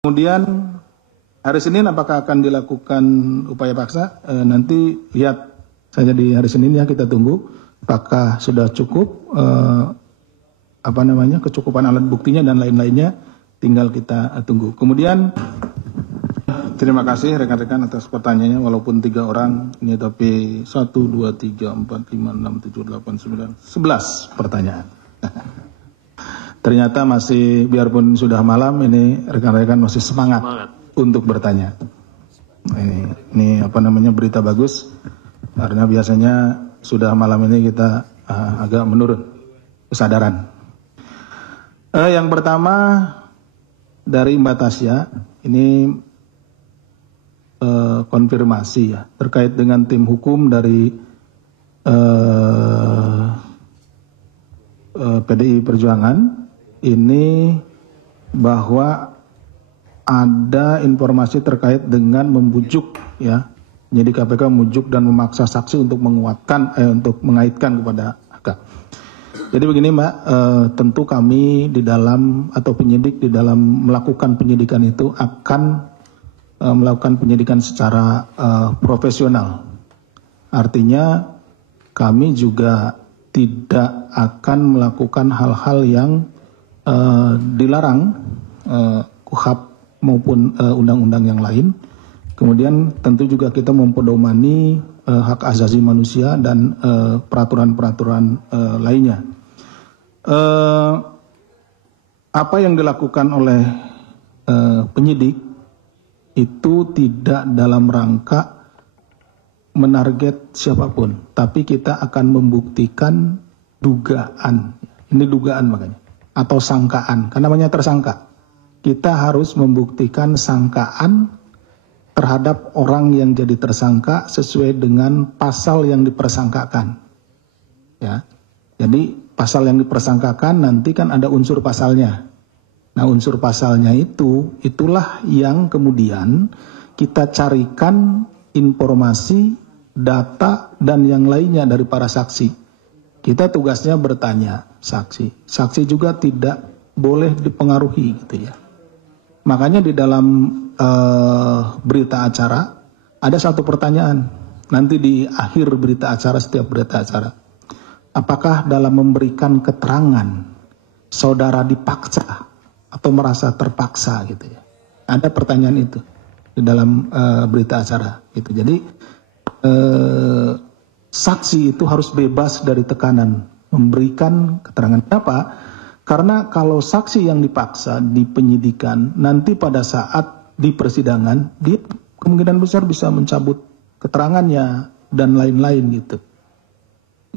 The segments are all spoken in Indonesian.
Kemudian hari Senin apakah akan dilakukan upaya paksa? Nanti lihat saja di hari Senin ya, kita tunggu apakah sudah cukup kecukupan alat buktinya dan lain-lainnya, tinggal kita tunggu. Kemudian terima kasih rekan-rekan atas pertanyaannya, walaupun 3 orang ini, tapi 1, 2, 3, 4, 5, 6, 7, 8, 9, 11 pertanyaan. Ternyata masih, biarpun sudah malam, ini rekan-rekan masih semangat untuk bertanya. Ini berita bagus, karena biasanya sudah malam ini kita agak menurun kesadaran. Yang pertama dari Mbak Tasya, ini konfirmasi ya terkait dengan tim hukum dari PDI Perjuangan. Ini bahwa ada informasi terkait dengan membujuk ya, jadi KPK membujuk dan memaksa saksi untuk menguatkan untuk mengaitkan kepada AK. Jadi begini Mbak, tentu kami di dalam atau penyidik di dalam melakukan penyidikan itu akan melakukan penyidikan secara profesional. Artinya kami juga tidak akan melakukan hal-hal yang dilarang KUHP maupun undang-undang yang lain. Kemudian tentu juga kita mempedomani hak asasi manusia dan peraturan-peraturan lainnya. Apa yang dilakukan oleh penyidik itu tidak dalam rangka menarget siapapun, tapi kita akan membuktikan dugaan. Ini dugaan makanya, atau sangkaan, karena namanya tersangka. Kita harus membuktikan sangkaan terhadap orang yang jadi tersangka sesuai dengan pasal yang dipersangkakan. Ya, jadi pasal yang dipersangkakan nanti kan ada unsur pasalnya. Nah, unsur pasalnya itulah yang kemudian kita carikan informasi, data, dan yang lainnya dari para saksi. Kita tugasnya bertanya saksi. Saksi juga tidak boleh dipengaruhi gitu ya. Makanya di dalam berita acara ada satu pertanyaan. Nanti di akhir berita acara, setiap berita acara. Apakah dalam memberikan keterangan saudara dipaksa atau merasa terpaksa gitu ya. Ada pertanyaan itu di dalam berita acara gitu. Jadi saksi itu harus bebas dari tekanan memberikan keterangan. Kenapa? Karena kalau saksi yang dipaksa di penyidikan, nanti pada saat di persidangan dia kemungkinan besar bisa mencabut keterangannya dan lain-lain gitu.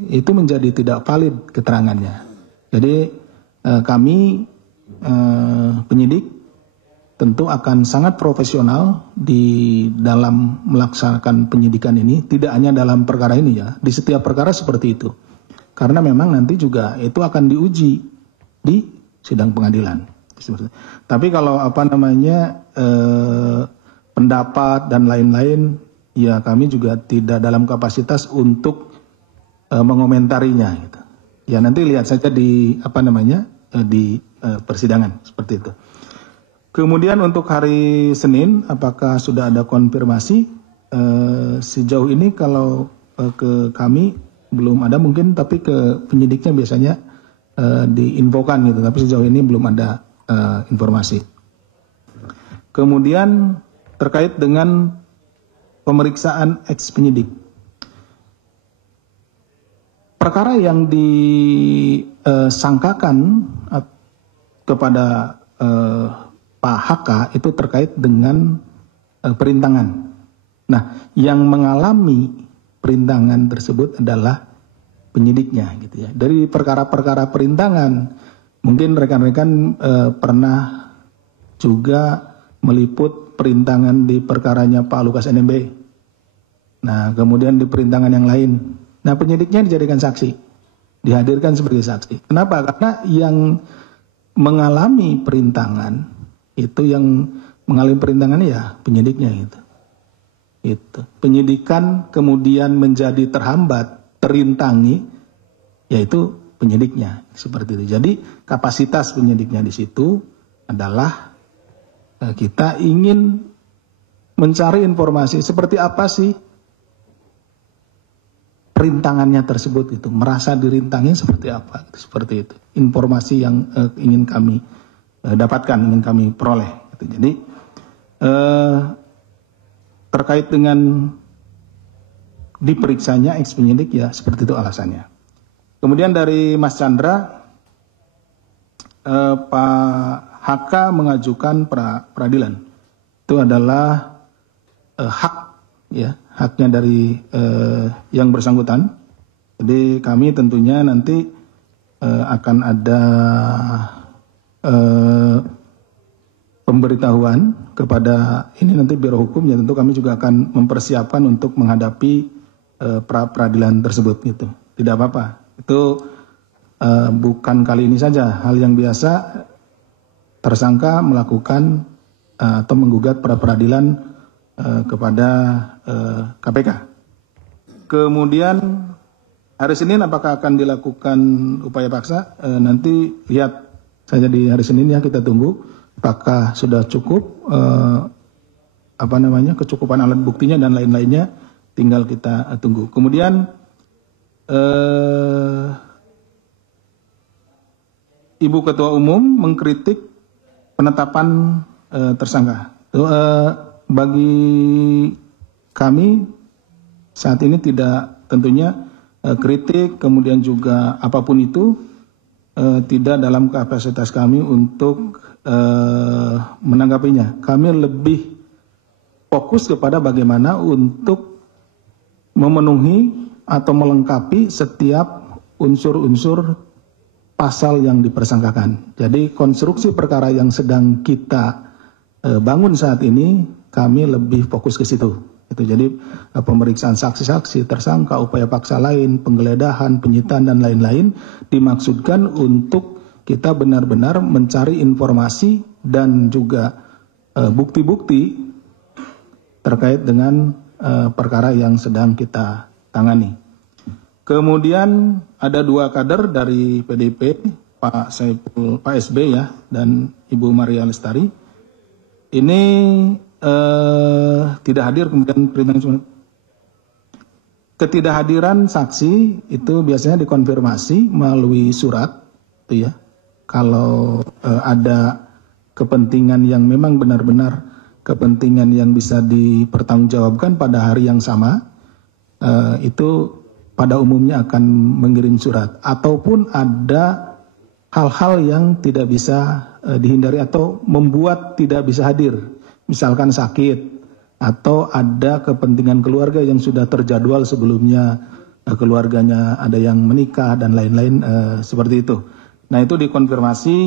Itu menjadi tidak valid keterangannya. Jadi kami penyidik tentu akan sangat profesional di dalam melaksanakan penyidikan ini, tidak hanya dalam perkara ini ya, di setiap perkara seperti itu. Karena memang nanti juga itu akan diuji di sidang pengadilan. Tapi kalau pendapat dan lain-lain, ya kami juga tidak dalam kapasitas untuk mengomentarinya gitu. Ya nanti lihat saja di di persidangan seperti itu. Kemudian untuk hari Senin, apakah sudah ada konfirmasi? Sejauh ini kalau ke kami belum ada mungkin, tapi ke penyidiknya biasanya diinfokan gitu. Tapi sejauh ini belum ada informasi. Kemudian terkait dengan pemeriksaan ex penyidik. Perkara yang disangkakan kepada Pak HK itu terkait dengan perintangan. Nah, yang mengalami perintangan tersebut adalah penyidiknya, gitu ya. Dari perkara-perkara perintangan, mungkin rekan-rekan pernah juga meliput perintangan di perkaranya Pak Lukas NMB. Nah, kemudian di perintangan yang lain. Nah, penyidiknya dijadikan saksi, dihadirkan sebagai saksi. Kenapa? Karena yang mengalami perintangan itu, yang mengalami perintangan ya penyidiknya gitu. Itu penyidikan kemudian menjadi terhambat, terintangi, yaitu penyidiknya seperti itu. Jadi kapasitas penyidiknya di situ adalah Kita ingin mencari informasi seperti apa sih perintangannya tersebut, itu merasa dirintangi seperti apa, seperti itu. Informasi yang ingin kami dapatkan, ingin kami peroleh. Jadi terkait dengan diperiksanya ex penyidik, ya seperti itu alasannya. Kemudian dari Mas Chandra, Pak HK mengajukan peradilan. Itu adalah hak, ya, haknya dari yang bersangkutan. Jadi kami tentunya nanti akan ada pemberitahuan kepada ini nanti Biro Hukum, ya tentu kami juga akan mempersiapkan untuk menghadapi peradilan tersebut gitu. Tidak apa-apa. Itu bukan kali ini saja, hal yang biasa tersangka melakukan atau menggugat pra peradilan kepada KPK. Kemudian hari Senin apakah akan dilakukan upaya paksa? Nanti lihat saja di hari Senin, ya, kita tunggu apakah sudah cukup kecukupan alat buktinya dan lain-lainnya, tinggal kita tunggu. Kemudian Ibu Ketua Umum mengkritik penetapan tersangka. Bagi kami saat ini tidak, tentunya kritik kemudian juga apapun itu tidak dalam kapasitas kami untuk menanggapinya. Kami lebih fokus kepada bagaimana untuk memenuhi atau melengkapi setiap unsur-unsur pasal yang dipersangkakan. Jadi konstruksi perkara yang sedang kita bangun saat ini, kami lebih fokus ke situ. Jadi pemeriksaan saksi-saksi, tersangka, upaya paksa lain, penggeledahan, penyitaan dan lain-lain dimaksudkan untuk kita benar-benar mencari informasi dan juga bukti-bukti terkait dengan perkara yang sedang kita tangani. Kemudian ada 2 kader dari PDIP, Pak SB, ya, dan Ibu Maria Lestari. Ini tidak hadir, kemudian ketidakhadiran saksi itu biasanya dikonfirmasi melalui surat, itu, ya. Kalau ada kepentingan yang memang benar-benar kepentingan yang bisa dipertanggungjawabkan pada hari yang sama, itu pada umumnya akan mengirim surat. Ataupun ada hal-hal yang tidak bisa dihindari atau membuat tidak bisa hadir, misalkan sakit atau ada kepentingan keluarga yang sudah terjadwal sebelumnya, keluarganya ada yang menikah dan lain-lain, seperti itu. Nah, itu dikonfirmasi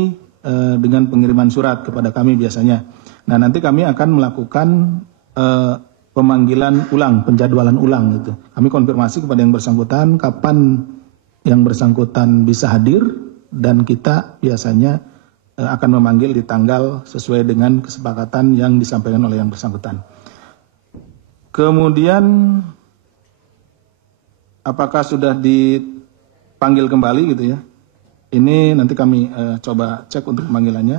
dengan pengiriman surat kepada kami biasanya. Nah, nanti kami akan melakukan pemanggilan ulang, penjadwalan ulang gitu. Kami konfirmasi kepada yang bersangkutan kapan yang bersangkutan bisa hadir, dan kita biasanya akan memanggil di tanggal sesuai dengan kesepakatan yang disampaikan oleh yang bersangkutan. Kemudian apakah sudah dipanggil kembali gitu, ya? Ini nanti kami coba cek untuk pemanggilannya.